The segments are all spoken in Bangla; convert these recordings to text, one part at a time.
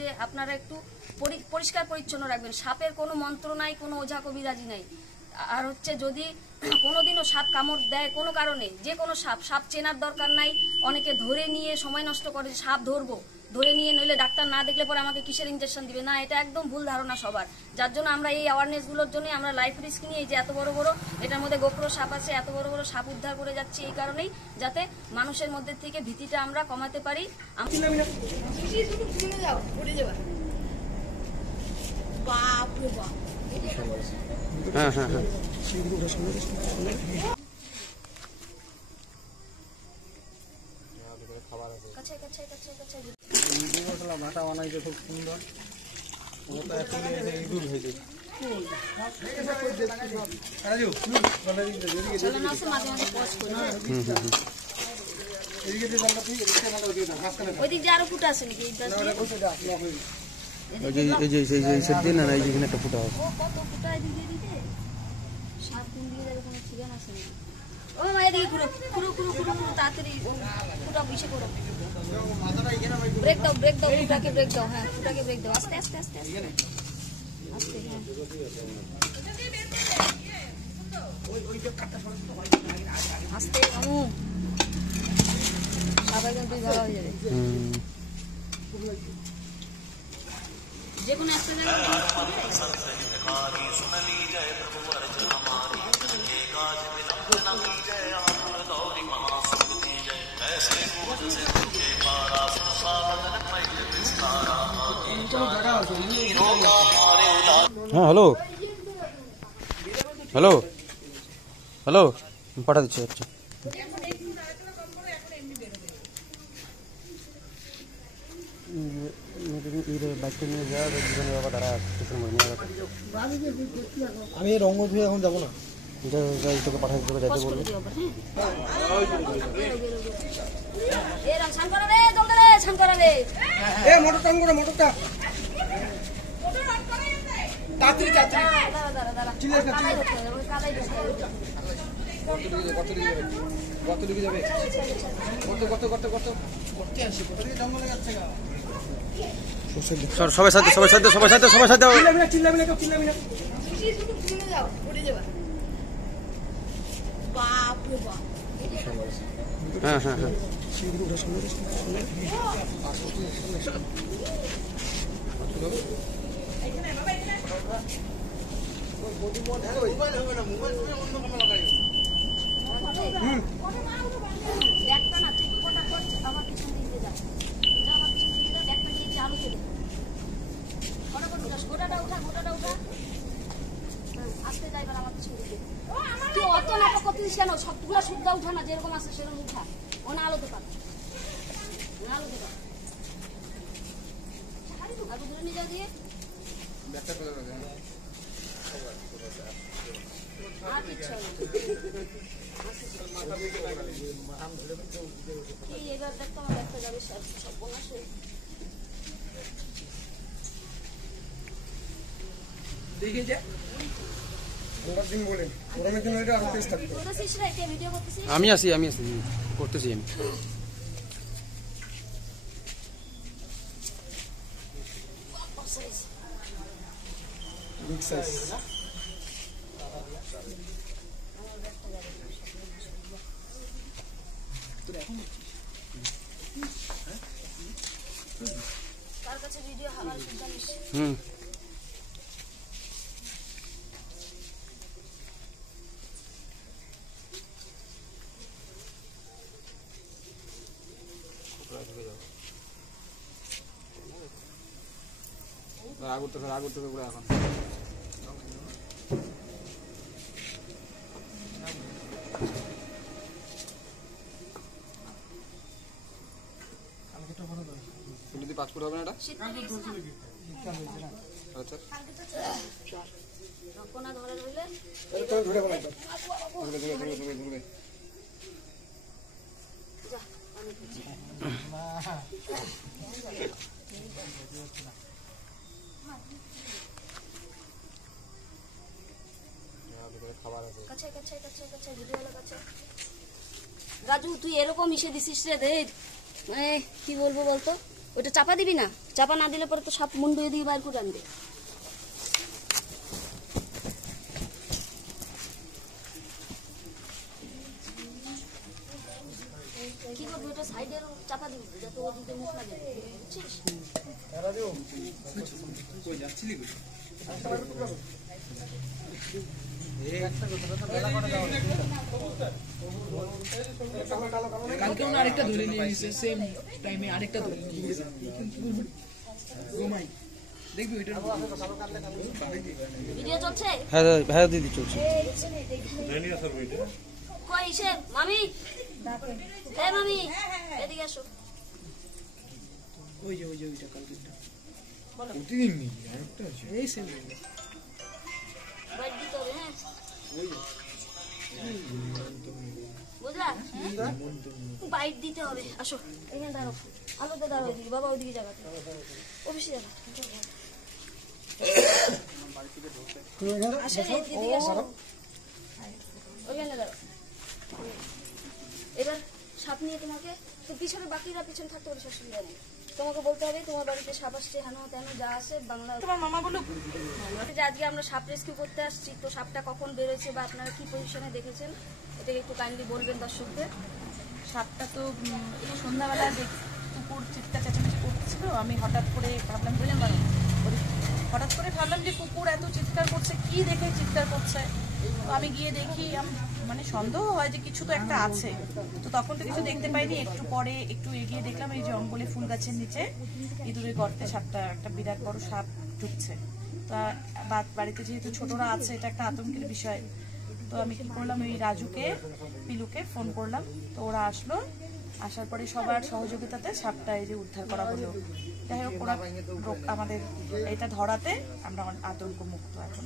যে আপনারা একটু পরিষ্কার পরিচ্ছন্ন রাখবেন। সাপের কোনো মন্ত্র নাই, কোনো ওঝা কবিরাজি নাই। আর হচ্ছে যদি কোনোদিনও সাপ কামড় দেয় কোনো কারণে, যে কোনো সাপ চেনার দরকার নাই। অনেকে ধরে নিয়ে সময় নষ্ট করে, সাপ ধরবো, ধরে নিয়ে নইলে ডাক্তার না দেখলে পরে আমাকে কিসের ইনজেকশন দিবে, না, এটা একদম ভুল ধারণা সবার। যার জন্য আমরা এই অ্যাওয়ারনেসগুলোর জন্য আমরা লাইফ রিস্ক নিয়ে এই যে এত বড় বড় এটার মধ্যে গোপ্র সাপ আছে, এত বড় বড় সাপ উদ্ধার করে যাচ্ছি, এই কারণেই যাতে মানুষের মধ্যে থেকে ভীতিটা আমরা কমাতে পারি। হ্যাঁ হ্যাঁ হ্যাঁ ভাটা বানাইছে খুব সুন্দর। ইঁদুর হয়েছে ওইদিক যে আরো ফুটা আছে নাকি? একটা ফুটা হবে। কত ফুটা এদিক দিয়ে দিতে 7 দিন দিয়ে যাবে, কোনো ঠিকানা আছে নাকি? ও মা এদিকে ঘুরো ঘুরো ঘুরো ঘুরো ঘুরো, তাড়াতাড়ি ফুটা পিছিয়ে করো। ব্রেক দাও ফুটাকে ব্রেক দাও। হ্যাঁ ফুটাকে ব্রেক দাও, আস্তে আস্তে আস্তে আস্তে আস্তে। হ্যাঁ আস্তে আমু, সবাই কিন্তু ভালো হয়ে যাবে। যে কোনো একটা হ্যাঁ হ্যালো হ্যালো হ্যালো পাঠা দিচ্ছি। আচ্ছা আমি রঙ্গ ধুয়ে এখন যাবো না, তোকে পাঠাতে তোকে যাইতে বলবো। মোটরটা সবাই সাথে হ্যাঁ হ্যাঁ হ্যাঁ অত নাটক করতেছিস কেন? সবগুলা সুদ্ধা উঠা না, যেরকম আছে সেরকম উঠা। ও না আলোতে পার, না আলোতে পার, আগে ধরে নিয়ে যাও দিয়ে আর কিচ্ছু এবার দেখতো আমার দেখতে যাবে সব বোনাস দেখে যা। আমি আসি করতেছি আমি। তার কাছে ভিডিও হাওয়ার জানিস। রাগ উঠতেছে পুরো এখন। যদি পাস করতে হবে না এটা? আচ্ছা কোনা ধরে রইলে ধরে বলো যা অনেক কিছু রাজু তুই এরকম মিশে দিছিস রে, কি বলবো বলতো। ওটা চাপা দিবি না, চাপা না দিলে পরে তো সাপ মুন্ডু দিয়ে বাইর করে আনবে। কি করবি, ওটা সাইডের চাপা দিবি যাতে ও দিতে মুখ লাগে, বুঝছিস? কালকে ওনা আরেকটা ধরে নিয়ে গেছে, সেম টাইমে আরেকটা ধরে নিয়ে গেছে। দেখবি ওইটা ভিডিও চলছে? হ্যাঁ হ্যাঁ দিদি চলছে। কই ইসে মামি, হ্যাঁ মামি এদিকে আসো। ওই যে ওইটা কালকেরটা প্রতিদিন নিই আরেকটা আছে এই সেম বাইট দিতে হবে, হ্যাঁ বুঝলা? বাইট দিতে হবে। আসো এখানে দাঁড়ো, আলোতে দাঁড়ো, ওইদিকে বাবা ওইদিকে যাবে, অফিসে যাবে। আসেন এদিকে আসো, ওইখানে দাঁড়ো। এবার সাপ নিয়ে তোমাকে তো পিছনে, বাকিরা পিছনে থাকতে পারে, অসুবিধা নেই। তোমাকে বলতে হবে তোমার বাড়িতে সাপ আসছে, হেন তেন যা আছে বাংলা। তোমার মামা বলুক যে আজকে আমরা সাপ রেস্কিউ করতে আসছি, তো সাপটা কখন বেরোয়েছে বা আপনারা কি পজিশনে দেখেছেন এটাকে একটু কাইন্ডলি বলবেন দর্শকদের। সাপটা তো এই সন্ধ্যাবেলা কুকুর চিৎকার চেঁচামেচি করছিল, আমি হঠাৎ করে ভাবলাম যে কুকুর এত চিৎকার করছে, কি দেখে চিৎকার করছে। তো আমি গিয়ে দেখি, মানে সন্দেহ হয় যে কিছু তো একটা আছে। তো তখন তো কিছু দেখতে পাইনি, একটু পরে একটু এগিয়ে দেখলাম এই জঙ্গলে ফুল গাছের নিচে ইঁদুরের গর্তে সাপটা, একটা বিরাট বড় সাপ ঢুকছে। তা বাড়িতে যেহেতু ছোটরা আছে, এটা একটা আতঙ্কের বিষয়। তো আমি কি করলাম, ওই রাজুকে পিলুকে ফোন করলাম, তো ওরা আসলো। আসার পরে সবার সহযোগিতাতে সাপটা এই যে উদ্ধার করা হলো। যাই হোক, ওরা আমাদের এটা ধরাতে আমরা আতঙ্ক মুক্ত এখন।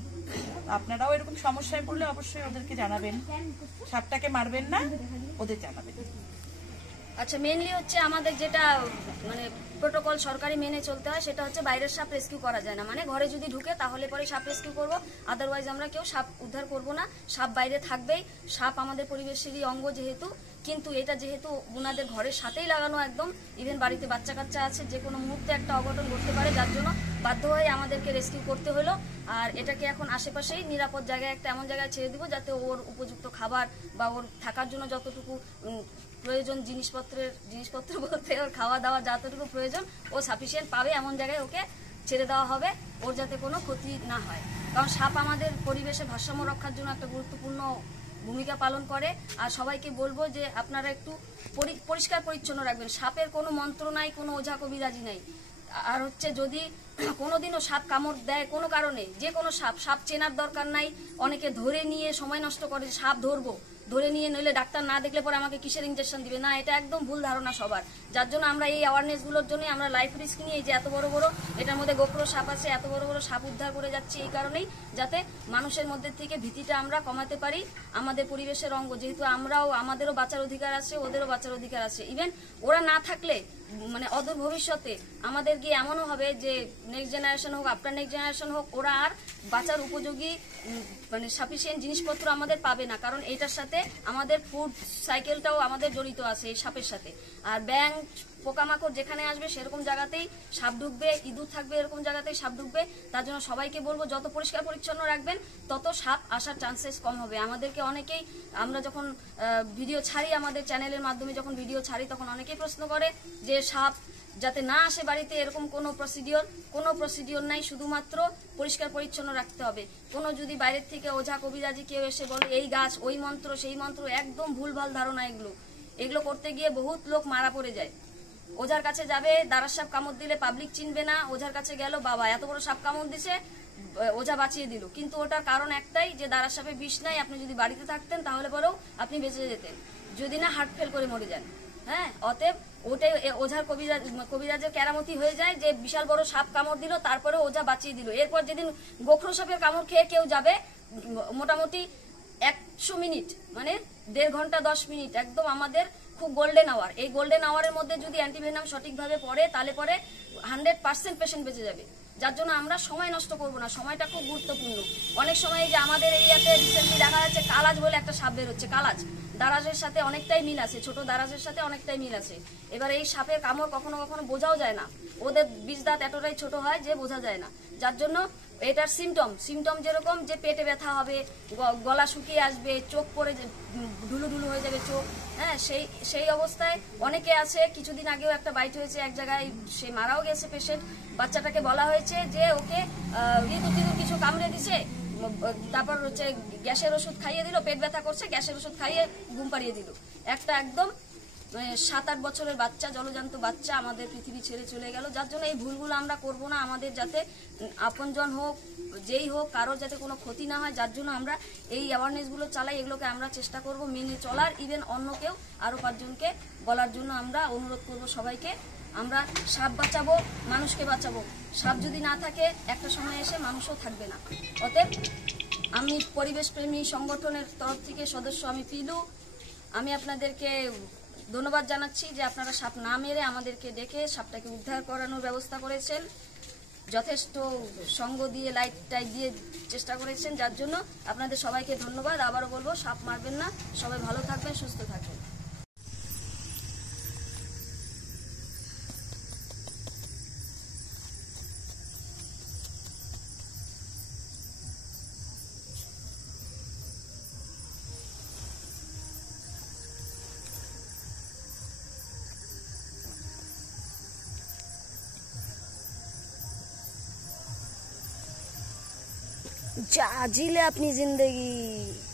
আপনারাও এরকম সমস্যায় পড়লে অবশ্যই ওদেরকে জানাবেন, সাপটাকে মারবেন না, ওদের জানাবেন। আচ্ছা, মেনলি হচ্ছে আমাদের যেটা মানে প্রোটোকল সরকারি মেনে চলতে হয়, সেটা হচ্ছে বাইরের সাপ রেস্কিউ করা যায় না। মানে ঘরে যদি ঢুকে তাহলে পরে সাপ রেস্কিউ করবো, আদারওয়াইজ আমরা কেউ সাপ উদ্ধার করব না। সাপ বাইরে থাকবেই, সাপ আমাদের পরিবেশেরই অঙ্গ যেহেতু। কিন্তু এটা যেহেতু ওনাদের ঘরের সাথেই লাগানো একদম, ইভেন বাড়িতে বাচ্চা কাচ্চা আছে, যে কোনো মুহূর্তে একটা অঘটন ঘটতে পারে, যার জন্য বাধ্য হয়ে আমাদেরকে রেস্কিউ করতে হলো। আর এটাকে এখন আশেপাশেই নিরাপদ জায়গায়, একটা এমন জায়গায় ছেড়ে দিব যাতে ওর উপযুক্ত খাবার বা ওর থাকার জন্য যতটুকু প্রয়োজন, জিনিসপত্র বলতে ওর খাওয়া দাওয়া যতটুকু প্রয়োজন ও সাফিসিয়েন্ট পাবে, এমন জায়গায় ওকে ছেড়ে দেওয়া হবে, ওর যাতে কোনো ক্ষতি না হয়। কারণ সাপ আমাদের পরিবেশে ভারসাম্য রক্ষার জন্য একটা গুরুত্বপূর্ণ ভূমিকা পালন করে। আর সবাইকে বলবো যে আপনারা একটু পরিষ্কার পরিচ্ছন্ন রাখবেন। সাপের কোনো মন্ত্র নাই, কোনো ওঝা কবিরাজি নাই। আর হচ্ছে যদি কোনোদিনও সাপ কামড় দেয় কোনো কারণে, যে কোনো সাপ চেনার দরকার নাই। অনেকে ধরে নিয়ে সময় নষ্ট করে, সাপ ধরবো, ধরে নিয়ে নইলে ডাক্তার না দেখলে পরে আমাকে কিসের ইনজেকশন দিবে, না, এটা একদম ভুল ধারণা সবার। যার জন্য আমরা এই অ্যাওয়ারনেসগুলোর জন্যই আমরা লাইফ রিস্ক নিয়ে এই যে এত বড় বড় এটার মধ্যে গোপ্রো সাপ আছে, এত বড় বড় সাপ উদ্ধার করে যাচ্ছি, এই কারণেই যাতে মানুষের মধ্যে থেকে ভীতিটা আমরা কমাতে পারি। আমাদের পরিবেশের অঙ্গ যেহেতু, আমাদেরও বাঁচার অধিকার আছে, ওদেরও বাঁচার অধিকার আছে। ইভেন ওরা না থাকলে মানে অদূর ভবিষ্যতে আমাদের গিয়ে এমনও হবে যে নেক্সট জেনারেশন হোক, আফটার নেক্সট জেনারেশন হোক, ওরা আর বাঁচার উপযোগী মানে সাফিসিয়েন্ট জিনিসপত্র আমাদের পাবে না। কারণ এটার সাথে আমাদের ফুড সাইকেলটাও আমাদের জড়িত আছে এই সাপের সাথে। আর ব্যাঙ পোকামাকড় যেখানে আসবে সেরকম জায়গাতেই সাপ ঢুকবে, ইঁদুর থাকবে এরকম জায়গাতেই সাপ ঢুকবে। তার জন্য সবাইকে বলবো যত পরিষ্কার পরিচ্ছন্ন রাখবেন তত সাপ আসার চান্সেস কম হবে। আমাদেরকে অনেকেই, আমরা যখন ভিডিও ছাড়ি, আমাদের চ্যানেলের মাধ্যমে যখন ভিডিও ছাড়ি, তখন অনেকেই প্রশ্ন করে যে সাপ যাতে না আসে বাড়িতে, এরকম কোনো প্রসিডিওর নাই। শুধুমাত্র পরিষ্কার পরিচ্ছন্ন রাখতে হবে। কোনো যদি বাইরের থেকে ওঝা কবিরাজি কেউ এসে বলে এই গাছ, ওই মন্ত্র, সেই মন্ত্র, একদম ভুলভাল ধারণা। এগুলো করতে গিয়ে বহুত লোক মারা পড়ে যায়। ওঝার কাছে যাবে, দাঁড়ার সাপ কামড় দিলে পাবলিক চিনবে না, ওঝার কাছে গেল, বাবা এত বড় সাপ কামড় দিছে, ওঝা বাঁচিয়ে দিল। কিন্তু ওটার কারণ একটাই যে দাঁড়ার সাপে বিষ নাই। আপনি যদি বাড়িতে থাকতেন তাহলে পরেও আপনি বেঁচে যেতেন, যদি না হার্ট ফেল করে মরে যান। হ্যাঁ, অতএব ওটাই ওঝার কবিরাজের কেরামতি হয়ে যায় যে বিশাল বড় সাপ কামড় দিল, তারপরে ওঝা বাঁচিয়ে দিল। এরপর যেদিন গোখরো সাপের কামড় খেয়ে কেউ যাবে, মোটামুটি 100 মিনিট মানে 1.5 ঘন্টা 10 মিনিট একদম আমাদের খুব গোল্ডেন আওয়ার। এই গোল্ডেন আওয়ারের মধ্যে যদি অ্যান্টিভেনাম সঠিকভাবে পড়ে তাহলে পরে 100% পেশেন্ট বেঁচে যাবে। যার জন্য আমরা সময় নষ্ট করব না, সময়টা খুব গুরুত্বপূর্ণ। অনেক সময় এই যে আমাদের এরিয়াতে রিসেন্টলি দেখা যাচ্ছে কালাজ বলে একটা সাপ বের হচ্ছে, কালাজ দারাজের সাথে অনেকটাই মিল আছে, ছোট দারাজের সাথে অনেকটাই মিল আছে। এবার এই সাপের কামড় কখনো কখনো বোঝাও যায় না, ওদের বীজ দাঁত এতটাই ছোট হয় যে বোঝা যায় না। যার জন্য এটার সিমটম যেরকম যে পেটে ব্যথা হবে, গলা শুকিয়ে আসবে, চোখ পড়ে ঢুলু ঢুলু হয়ে যাবে চোখ, হ্যাঁ সেই অবস্থায় অনেকে আছে। কিছুদিন আগেও একটা বাইট হয়েছে এক জায়গায়, সে মারাও গেছে পেশেন্ট। বাচ্চাটাকে বলা হয়েছে যে ওকে ইঁদুর কিছু কামড়ে দিছে, তারপর হচ্ছে গ্যাসের ওষুধ খাইয়ে দিল, পেট ব্যথা করছে, গ্যাসের ওষুধ খাইয়ে ঘুম পাড়িয়ে দিল। একটা একদম 7-8 বছরের বাচ্চা, জলজান্ত বাচ্চা আমাদের পৃথিবী ছেড়ে চলে গেল। যার জন্য এই ভুলগুলো আমরা করব না, আমাদের যাতে আপনজন হোক যেই হোক কারোর যাতে কোনো ক্ষতি না হয়, যার জন্য আমরা এই অ্যাওয়ারনেসগুলো চালাই। এগুলোকে আমরা চেষ্টা করব মেনে চলার, ইভেন অন্যকেও আরও 5 জনকে বলার জন্য আমরা অনুরোধ করব সবাইকে। আমরা সাপ বাঁচাবো, মানুষকে বাঁচাবো। সাপ যদি না থাকে একটা সময় এসে মানুষও থাকবে না। অতএব আমি পরিবেশ প্রেমী সংগঠনের তরফ থেকে সদস্য আমি পিলু, আমি আপনাদেরকে ধন্যবাদ জানাচ্ছি যে আপনারা সাপ না মেরে আমাদেরকে ডেকে সাপটাকে উদ্ধার করানোর ব্যবস্থা করেছেন, যথেষ্ট সঙ্গ দিয়ে লাইট টাইট দিয়ে চেষ্টা করেছেন। যার জন্য আপনাদের সবাইকে ধন্যবাদ। আবারও বলবো সাপ মারবেন না, সবাই ভালো থাকবেন, সুস্থ থাকবেন। जा जी ले अपनी जिंदगी।